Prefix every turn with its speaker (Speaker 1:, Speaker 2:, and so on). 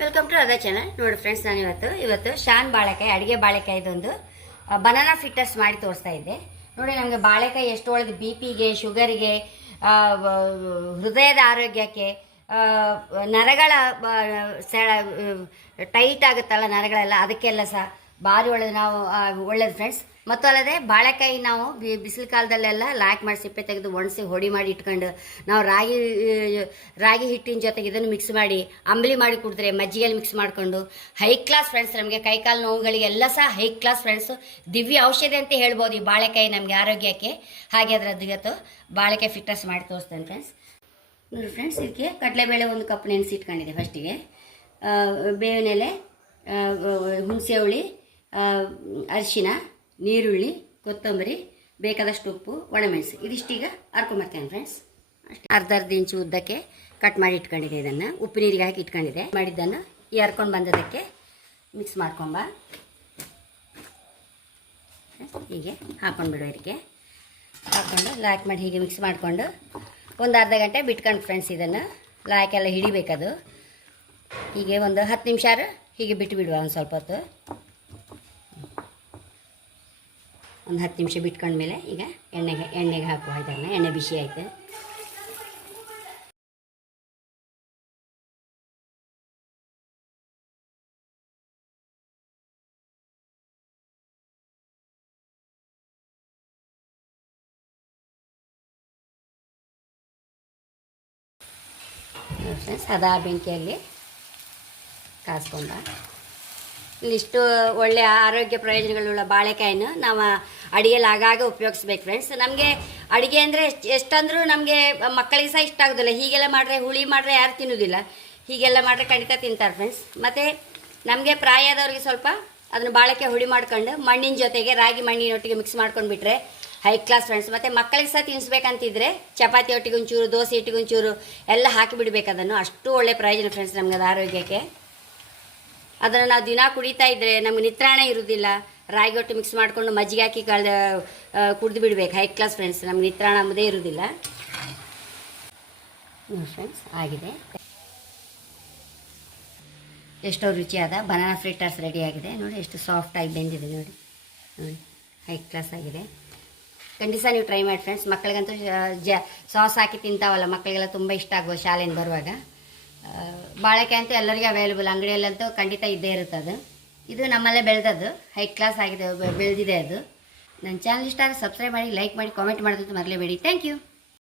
Speaker 1: Welcome to ಅದೇ channel ನೋಡಿ friends ನಾನು ಇವತ್ತು ಇವತ್ತು ಶಾನ್ ಬಾಳೆಕಾಯಿ, ಅಡಿಗೆ ಬಾಳೆಕಾಯಿದೊಂದು ಬನಾನಾ ಫಿಟ್ಟರ್ಸ್ ಮಾಡಿ ತೋರಿಸ್ತಾ ಇದ್ದೆ. ನೋಡಿ, ನಮಗೆ ಬಾಳೆಕಾಯಿ ಎಷ್ಟು ಒಳ್ಳೆದು ಬಿ ಪಿಗೆ ಶುಗರ್ಗೆ ಹೃದಯದ ಆರೋಗ್ಯಕ್ಕೆ ನರಗಳ ಸೆಳ ಟೈಟ್ ಆಗುತ್ತಲ್ಲ ನರಗಳೆಲ್ಲ, ಅದಕ್ಕೆಲ್ಲ ಸಹ ಭಾರಿ ಒಳ್ಳೇದು ನಾವು ಒಳ್ಳೇದು ಫ್ರೆಂಡ್ಸ್ ಮತ್ತು ಅಲ್ಲದೆ ಬಾಳೆಕಾಯಿ ನಾವು ಬಿ- ಬಿಸಿಲು ಕಾಲದಲ್ಲೆಲ್ಲ ಲಾಕ್ ಮಾಡಿ ಸಿಪ್ಪೆ ತೆಗೆದು ಒಣಸಿ ಹೊಡಿ ಮಾಡಿ ಇಟ್ಕೊಂಡು ನಾವು ರಾಗಿ ರಾಗಿ ಹಿಟ್ಟಿನ ಜೊತೆಗೆ ಇದನ್ನು ಮಿಕ್ಸ್ ಮಾಡಿ, ಅಂಬಲಿ ಮಾಡಿ ಕುಡಿದ್ರೆ ಮಜ್ಜಿಗೆಯಲ್ಲಿ ಮಿಕ್ಸ್ ಮಾಡಿಕೊಂಡು ಹೈ ಕ್ಲಾಸ್ ಫ್ರೆಂಡ್ಸ್ ನಮಗೆ ಕೈಕಾಲು ನೋವುಗಳಿಗೆಲ್ಲ ಸಹ ಹೈ ಕ್ಲಾಸ್ ಫ್ರೆಂಡ್ಸು ದಿವ್ಯ ಔಷಧಿ ಅಂತ ಹೇಳ್ಬೋದು ಈ ಬಾಳೆಕಾಯಿ ನಮಗೆ ಆರೋಗ್ಯಕ್ಕೆ. ಹಾಗೆ ಅದರ ಅದಿಗತ್ತು ಬಾಳೆಕಾಯಿ ಫಿಟ್ನೆಸ್ ಮಾಡಿ ತೋರಿಸ್ತೇನೆ ಫ್ರೆಂಡ್ಸ್ ನೋಡಿ ಫ್ರೆಂಡ್ಸ್ ಇದಕ್ಕೆ ಕಡಲೆಬೇಳೆ ಒಂದು ಕಪ್ ನೆನೆಸಿ ಇಟ್ಕೊಂಡಿದೆ ಫಸ್ಟಿಗೆ ಬೇವಿನೆಲೆ ಹುಣಸೆ ಹುಳಿ ಅರಿಶಿನ, ನೀರುಳ್ಳಿ, ಕೊತ್ತಂಬರಿ, ಬೇಕಾದಷ್ಟು ಉಪ್ಪು, ಒಣಮೆಣಸು. ಇದಿಷ್ಟೀಗ ಹರ್ಕೊಂಬರ್ತೇನೆ ಫ್ರೆಂಡ್ಸ್ ಅಷ್ಟೇ. ಅರ್ಧ ಅರ್ಧ ಇಂಚು ಉದ್ದಕ್ಕೆ ಕಟ್ ಮಾಡಿ ಇಟ್ಕೊಂಡಿದೆ ಇದನ್ನು. ಉಪ್ಪು ನೀರಿಗೆ ಹಾಕಿ ಇಟ್ಕೊಂಡಿದೆ. ಮಾಡಿದ್ದನ್ನು ಈ ಹರ್ಕೊಂಡು ಬಂದದಕ್ಕೆ ಮಿಕ್ಸ್ ಮಾಡ್ಕೊಂಬ. ಹೀಗೆ ಹಾಕ್ಕೊಂಡ್ಬಿಡು ಇದಕ್ಕೆ. ಹಾಕ್ಕೊಂಡು ಲಾಕ್ ಮಾಡಿ ಹೀಗೆ ಮಿಕ್ಸ್ ಮಾಡಿಕೊಂಡು ಒಂದು ಅರ್ಧ ಗಂಟೆ ಬಿಟ್ಕೊಂಡು ಫ್ರೆಂಡ್ಸ್ ಇದನ್ನು. ಹಿಡಿಬೇಕು ಹಿಡಿಬೇಕದು. ಹೀಗೆ ಒಂದು ಹತ್ತು ನಿಮಿಷ ಹೀಗೆ ಬಿಟ್ಟು ಬಿಡುವ ಒಂದು ಸ್ವಲ್ಪ ಹೊತ್ತು. ಒಂದು ಹತ್ತು ನಿಮಿಷ ಬಿಟ್ಕೊಂಡ್ಮೇಲೆ ಈಗ ಎಣ್ಣೆಗೆ ಎಣ್ಣೆಗೆ ಹಾಕುವ ಇದನ್ನು ಎಣ್ಣೆ ಬಿಸಿ ಆಯಿತು ಫ್ರೆಂಡ್ಸ್ ಅದಾ ಬೆಂಕಿಯಲ್ಲಿ ಕಾಸ್ಕೊಂಡ ಇಲ್ಲಿಷ್ಟು ಒಳ್ಳೆಯ ಆರೋಗ್ಯ ಪ್ರಯೋಜನಗಳುಳ್ಳ ಬಾಳೆಕಾಯಿನ ನಾವು ಅಡಿಗೆಯಲ್ಲಿ ಆಗಾಗ ಉಪಯೋಗಿಸ್ಬೇಕು ಫ್ರೆಂಡ್ಸ್ ನಮಗೆ ಅಡುಗೆ ಅಂದರೆ ಎಷ್ಟಂದ್ರೂ ನಮಗೆ ಮಕ್ಕಳಿಗೆ ಸಹ ಇಷ್ಟ ಆಗೋದಿಲ್ಲ. ಹೀಗೆಲ್ಲ ಮಾಡಿದ್ರೆ ಹುಳಿ ಮಾಡಿದ್ರೆ ಯಾರು ತಿನ್ನೋದಿಲ್ಲ. ಹೀಗೆಲ್ಲ ಮಾಡಿದ್ರೆ ಖಂಡಿತ ತಿಂತಾರೆ ಫ್ರೆಂಡ್ಸ್ ಮತ್ತು ನಮಗೆ ಪ್ರಾಯದವ್ರಿಗೆ ಸ್ವಲ್ಪ ಅದನ್ನು ಬಾಳೆಕಾಯಿ ಹುಳಿ ಮಾಡ್ಕೊಂಡು ಮಣ್ಣಿನ ಜೊತೆಗೆ ರಾಗಿ ಮಣ್ಣಿನೊಟ್ಟಿಗೆ ಮಿಕ್ಸ್ ಮಾಡ್ಕೊಂಡ್ಬಿಟ್ರೆ ಹೈ ಕ್ಲಾಸ್ ಫ್ರೆಂಡ್ಸ್ ಮತ್ತು ಮಕ್ಕಳಿಗೆ ಸಹ ತಿನ್ನಿಸ್ಬೇಕಂತಿದ್ರೆ ಚಪಾತಿ ಒಟ್ಟಿಗೆ ಒಂಚೂರು ದೋಸೆ ಒಟ್ಟಿಗೆ ಒಂಚೂರು ಎಲ್ಲ ಹಾಕಿಬಿಡ್ಬೇಕು ಅದನ್ನು. ಅಷ್ಟು ಒಳ್ಳೆ ಪ್ರಯೋಜನ ಫ್ರೆಂಡ್ಸ್ ನಮಗೆ ಅದು ಆರೋಗ್ಯಕ್ಕೆ. ಅದನ್ನು ನಾವು ದಿನ ಕುಡಿತಾ ಇದ್ದರೆ ನಮ್ಗೆ ನಿತ್ರಾಣ ಇರುವುದಿಲ್ಲ ರಾಗಿ ಒಟ್ಟು ಮಿಕ್ಸ್ ಮಾಡಿಕೊಂಡು ಮಜ್ಜಿಗೆ ಹಾಕಿ ಕಳೆದ ಕುಡಿದು ಬಿಡ್ಬೇಕು. ಹೈ ಕ್ಲಾಸ್ ಫ್ರೆಂಡ್ಸ್ ನಮ್ಗೆ ನಿತ್ರಾಣ ಅಂಬುದೇ ಇರುವುದಿಲ್ಲ ಫ್ರೆಂಡ್ಸ್ ಆಗಿದೆ. ಎಷ್ಟೋ ರುಚಿಯಾದ ಬನಾನಾ ಫ್ರಿಟರ್ಸ್ ರೆಡಿ ಆಗಿದೆ. ನೋಡಿ ಎಷ್ಟು ಸಾಫ್ಟಾಗಿ ಬೆಂದಿದೆ ನೋಡಿ. ನೋಡಿ ಹೈ ಕ್ಲಾಸ್ ಆಗಿದೆ. ಖಂಡಿತ ನೀವು ಟ್ರೈ ಮಾಡಿ ಫ್ರೆಂಡ್ಸ್ ಮಕ್ಕಳಿಗಂತೂ ಜ ಸಾಸ್ ಹಾಕಿ ತಿಂತಾವಲ್ಲ, ಮಕ್ಕಳಿಗೆಲ್ಲ ತುಂಬ ಇಷ್ಟ ಆಗ್ಬೋದು ಶಾಲೆಯಿಂದ ಬರುವಾಗ. ಬಾಳೆಕಾಯಿ ಅಂತೂ ಎಲ್ಲರಿಗೂ ಅವೈಲೇಬಲ್ ಅಂಗಡಿಯಲ್ಲಂತೂ ಖಂಡಿತ ಇದ್ದೇ ಇರುತ್ತೆ ಅದು. ಇದು ನಮ್ಮಲ್ಲೇ ಬೆಳೆದದ್ದು ಹೈ ಕ್ಲಾಸ್ ಆಗಿದೆ, ಬೆಳೆದಿದೆ ಅದು. ನನ್ನ ಚಾನಲ್ ಇಷ್ಟ ಆದರೆ ಸಬ್ಸ್ಕ್ರೈಬ್ ಮಾಡಿ ಲೈಕ್ ಮಾಡಿ ಕಾಮೆಂಟ್ ಮಾಡೋದಂತೂ ಮರಲೇಬೇಡಿ. Thank you